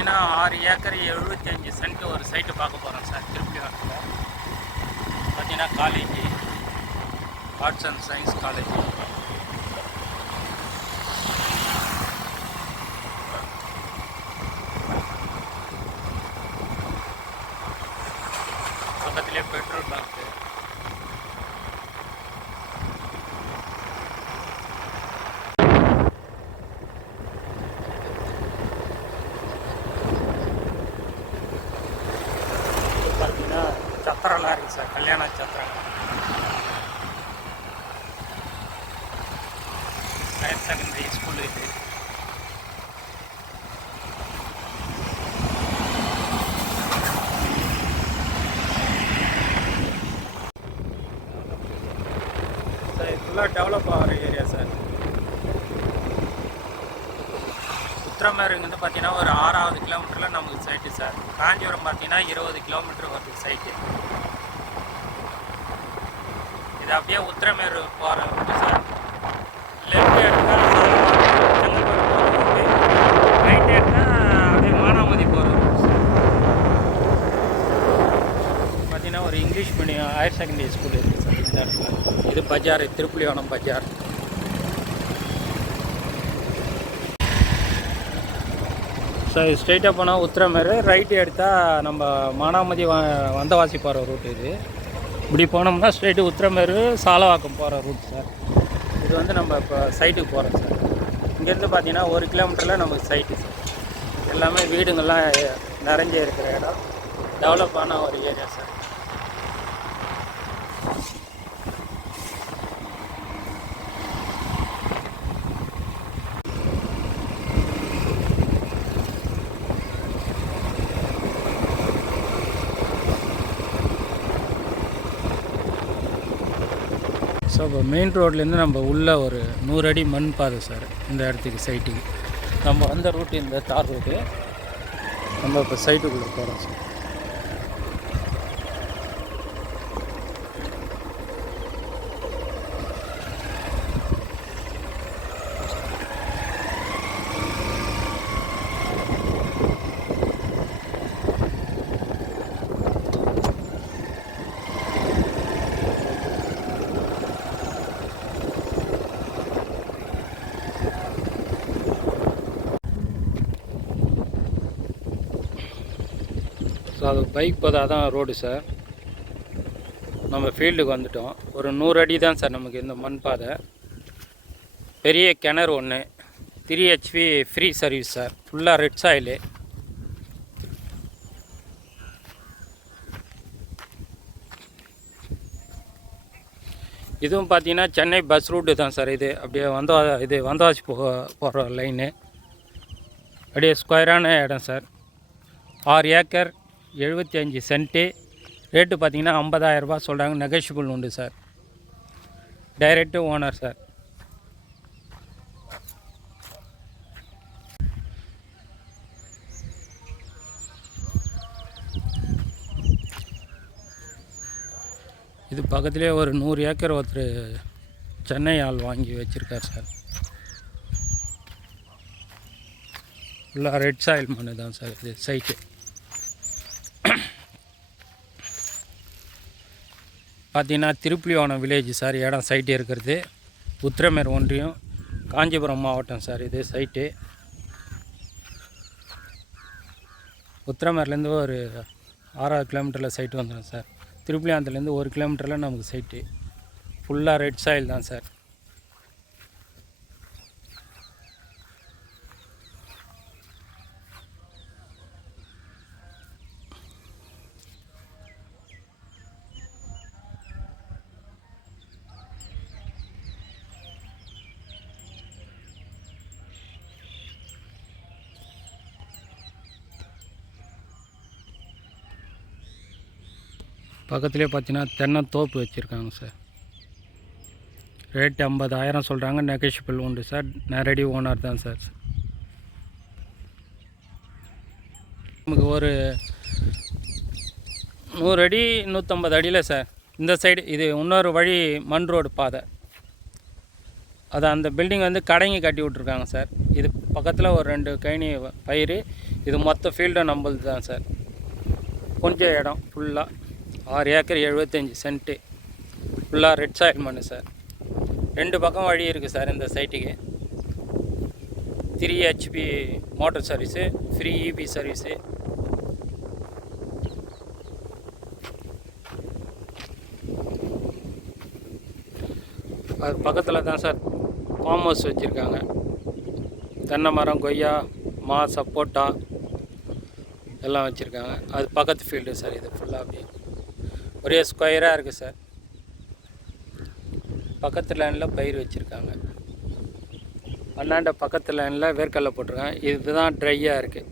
பார்த்தீங்கன்னா 6 acre 75 send ஒரு site பார்க்க போகிறோம் சார். திருப்பிவனத்தில் பார்த்தீங்கன்னா college, arts and science college. பக்கத்திலே பெட்ரோல் பங்க்கு. பார்த்தீங்கன்னா சத்திரம்லாம் இருக்குது சார், கல்யாண சத்திரம். ஹையர் செகண்டரி ஸ்கூல் இது. சார் இது ஃபுல்லாக டெவலப் ஆகிற ஏரியா சார். உத்திரமேருங்கிறது பார்த்தீங்கன்னா ஒரு 6வது கிலோமீட்டரில் நமக்கு சைட்டு சார். காஞ்சிபுரம் பார்த்தீங்கன்னா 20 கிலோமீட்டர் வருது சைட்டு. இது அப்படியே உத்திரமேரு போகிற ரூட்டு சார். லெஃப்ட் எடுத்தால் செங்கல்பட்டு போகிற ரூட்டு, ரைட் எடுத்தால் அப்படியே மானாமதி போகிற ரூட்டு சார். பார்த்தீங்கன்னா ஒரு English medium higher secondary school இருக்குது சார் இந்த இடத்துல. இது பஜார், திருப்புலிவனம் பஜார். ஸோ இது ஸ்ட்ரெயிட்டாக போனால் உத்திரமேரு, ரைட்டு எடுத்தால் நம்ம மானாமதி வந்தவாசி போகிற ரூட் இது. இப்படி போனோம்னா ஸ்ட்ரெயிட்டு உத்திரமேரு சாலவாக்கம் போகிற ரூட் சார். இது வந்து நம்ம இப்போ சைட்டுக்கு போகிறோம் சார். இங்கேருந்து பார்த்தீங்கன்னா 1 கிலோமீட்டரில் நமக்கு சைட்டு சார். எல்லாமே வீடுங்கள்லாம் நிறைஞ்ச இருக்கிற இடம், டெவலப் ஆன ஒரு ஏரியா சார். ஸோ இப்போ மெயின் ரோட்லேருந்து நம்ம உள்ளே ஒரு 100 அடி மண் பாதை சார் இந்த இடத்துக்கு சைட்டுக்கு. நம்ம அந்த ரூட்டு இந்த தார் ரூட்டு. நம்ம இப்போ சைட்டுக்குள்ளே போகிறோம் சார். ஸோ அது பைக் போதா தான் ரோடு சார். நம்ம ஃபீல்டுக்கு வந்துட்டோம். ஒரு 100 அடி தான் சார் நமக்கு இந்த மண் பாதை. பெரிய கிணறு ஒன்று, 3 HP ஃப்ரீ சர்வீஸ் சார். ஃபுல்லாக ரெட் சாயிலு. இதுவும் பார்த்தீங்கன்னா சென்னை பஸ் ரூட்டு தான் சார். இது அப்படியே வந்தவாசி போகிற லைனு. அப்படியே ஸ்கொயரான இடம் சார். 6 acre 75 cent. ரேட்டு பார்த்தீங்கன்னா 50,000 ரூபா சொல்கிறாங்க. நெகோஷியபிள் உண்டு சார். டைரெக்டு owner sir. இது பக்கத்துலேயே ஒரு 100 ஏக்கர் ஒருத்தர் சென்னை ஆள் வாங்கி வச்சுருக்கார் சார். ஃபுல்லாக ரெட் சாயில் மண்ணு தான் சார் இது சைட்டு. பார்த்தீங்கன்னா திருப்புலிவனம் வில்லேஜ் சார் இடம் சைட்டு இருக்கிறது. உத்திரமேர் ஒன்றியம், காஞ்சிபுரம் மாவட்டம் சார் இது சைட்டு. உத்திரமேர்லேருந்து ஒரு 6 கிலோமீட்டரில் சைட்டு வந்துடும் சார். திருப்புலியானத்துலேருந்து 1 கிலோமீட்டரில் நமக்கு சைட்டு. ஃபுல்லாக ரெட் சாயில் தான் சார். பக்கத்துலேயே பார்த்தீங்கன்னா தென்னந்தோப்பு வச்சுருக்காங்க சார். ரேட்டு 50,000 சொல்கிறாங்க. நெகோஷியபிள் உண்டு சார். நேரடி ஓனர் தான் சார். நமக்கு ஒரு 100 அடி 150 அடியில் சார் இந்த சைடு. இது இன்னொரு வழி மண் ரோடு பாதை. அது அந்த பில்டிங் வந்து கடைங்க கட்டி விட்ருக்காங்க சார். இது பக்கத்தில் ஒரு 2 கைனி பயிர். இது மொத்த ஃபீல்டும் நம்மளது தான் சார். கொஞ்சம் இடம் ஃபுல்லாக 6 ஏக்கர் 75 சென்ட்டு ஃபுல்லாக ரெட் சாயில் மண் சார். 2 பக்கம் வழி இருக்குது சார் இந்த சைட்டுக்கு. 3 HP motor service, free EB service. அது பக்கத்தில் தான் சார் ஃபார்ம் ஹவுஸ் வச்சுருக்காங்க. தென்னை மரம், கொய்யா, மா, சப்போட்டா எல்லாம் வச்சுருக்காங்க. அது பக்கத்து ஃபீல்டு சார். இது ஃபுல்லாக அப்படியே ஒரே ஸ்கொயராக இருக்குது சார். பக்கத்து லைனில் பயிர் வச்சுருக்காங்க. அண்ணாண்ட பக்கத்து லைனில் வேர்க்கடலை போட்டிருக்காங்க. இதுதான் ட்ரையாக இருக்குது.